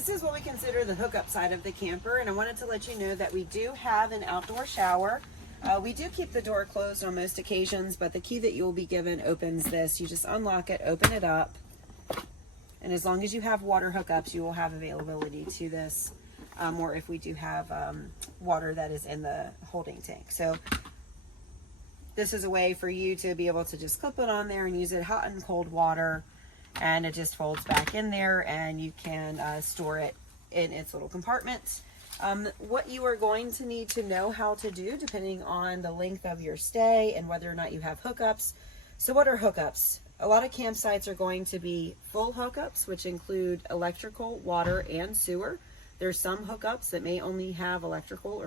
this is what we consider the hookup side of the camper, and I wanted to let you know that we do have an outdoor shower. We do keep the door closed on most occasions, but the key that you'll be given opens this. You just unlock it, open it up, and as long as you have water hookups, you will have availability to this, or if we do have water that is in the holding tank. So this is a way for you to be able to just clip it on there and use it hot and cold water, and it just folds back in there, and you can store it in its little compartment. What you are going to need to know how to do, depending on the length of your stay and whether or not you have hookups. So what are hookups? A lot of campsites are going to be full hookups, which include electrical, water, and sewer. There's some hookups that may only have electrical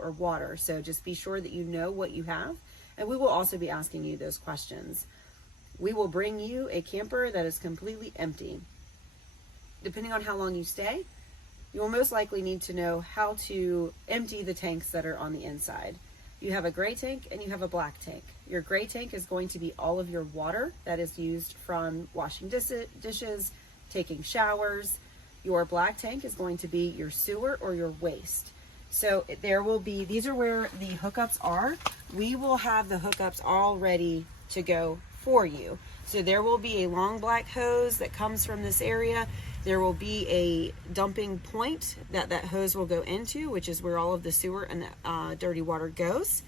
or water. So just be sure that you know what you have, and we will also be asking you those questions. We will bring you a camper that is completely empty. Depending on how long you stay, you will most likely need to know how to empty the tanks that are on the inside. You have a gray tank and you have a black tank. Your gray tank is going to be all of your water that is used from washing dishes, taking showers. Your black tank is going to be your sewer or your waste. So there will be, these are where the hookups are. We will have the hookups all ready to go for you. So there will be a long black hose that comes from this area. There will be a dumping point that hose will go into, which is where all of the sewer and dirty water goes.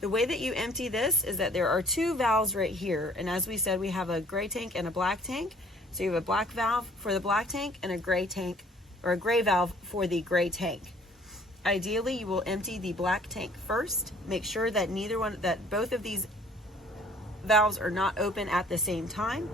The way that you empty this is that there are two valves right here. And as we said, we have a gray tank and a black tank. So you have a black valve for the black tank and a gray tank, or a gray valve for the gray tank. Ideally, you will empty the black tank first. Make sure that both of these valves are not open at the same time.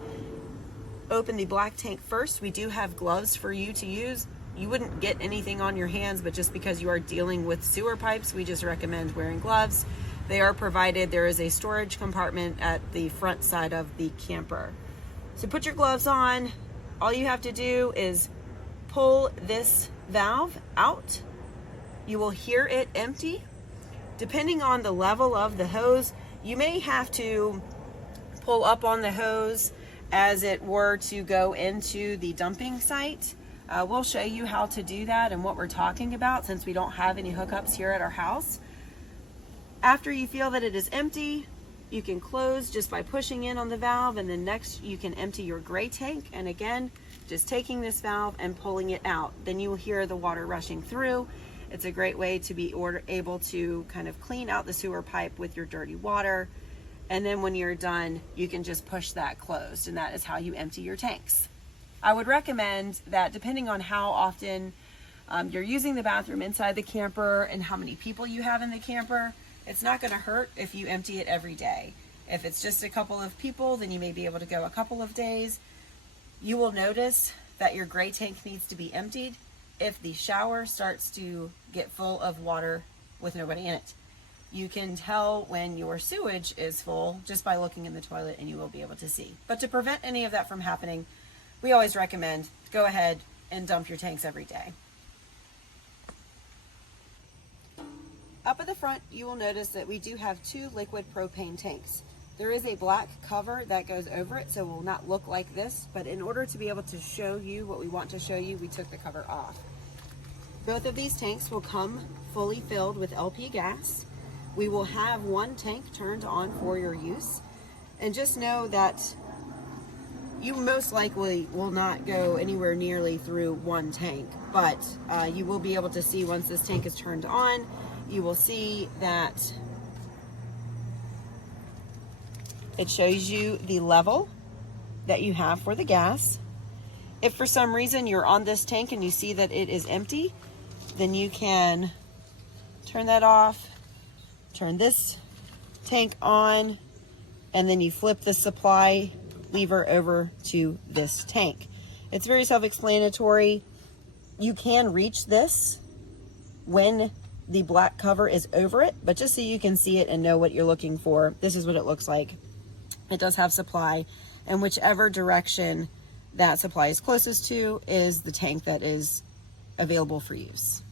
Open the black tank first. We do have gloves for you to use. You wouldn't get anything on your hands, but just because you are dealing with sewer pipes, we just recommend wearing gloves. They are provided. There is a storage compartment at the front side of the camper. So put your gloves on. All you have to do is pull this valve out. You will hear it empty. Depending on the level of the hose, you may have to pull up on the hose as it were to go into the dumping site. We'll show you how to do that and what we're talking about, since we don't have any hookups here at our house. After you feel that it is empty, you can close just by pushing in on the valve, and then next you can empty your gray tank, and again just taking this valve and pulling it out. Then you will hear the water rushing through. It's a great way to be able to kind of clean out the sewer pipe with your dirty water. And then when you're done, you can just push that closed, and that is how you empty your tanks. I would recommend that, depending on how often you're using the bathroom inside the camper and how many people you have in the camper, it's not going to hurt if you empty it every day. If it's just a couple of people, then you may be able to go a couple of days. You will notice that your gray tank needs to be emptied if the shower starts to get full of water with nobody in it. You can tell when your sewage is full just by looking in the toilet, and you will be able to see. But to prevent any of that from happening, we always recommend go ahead and dump your tanks every day. Up at the front, you will notice that we do have two liquid propane tanks. There is a black cover that goes over it, so it will not look like this, but in order to be able to show you what we want to show you, we took the cover off. Both of these tanks will come fully filled with LP gas. We will have one tank turned on for your use, and just know that you most likely will not go anywhere nearly through one tank, but you will be able to see once this tank is turned on, you will see that it shows you the level that you have for the gas. If for some reason you're on this tank and you see that it is empty, then you can turn that off, turn this tank on, and then you flip the supply lever over to this tank. It's very self-explanatory. You can reach this when the black cover is over it, but just so you can see it and know what you're looking for, this is what it looks like. It does have supply, and whichever direction that supply is closest to is the tank that is available for use.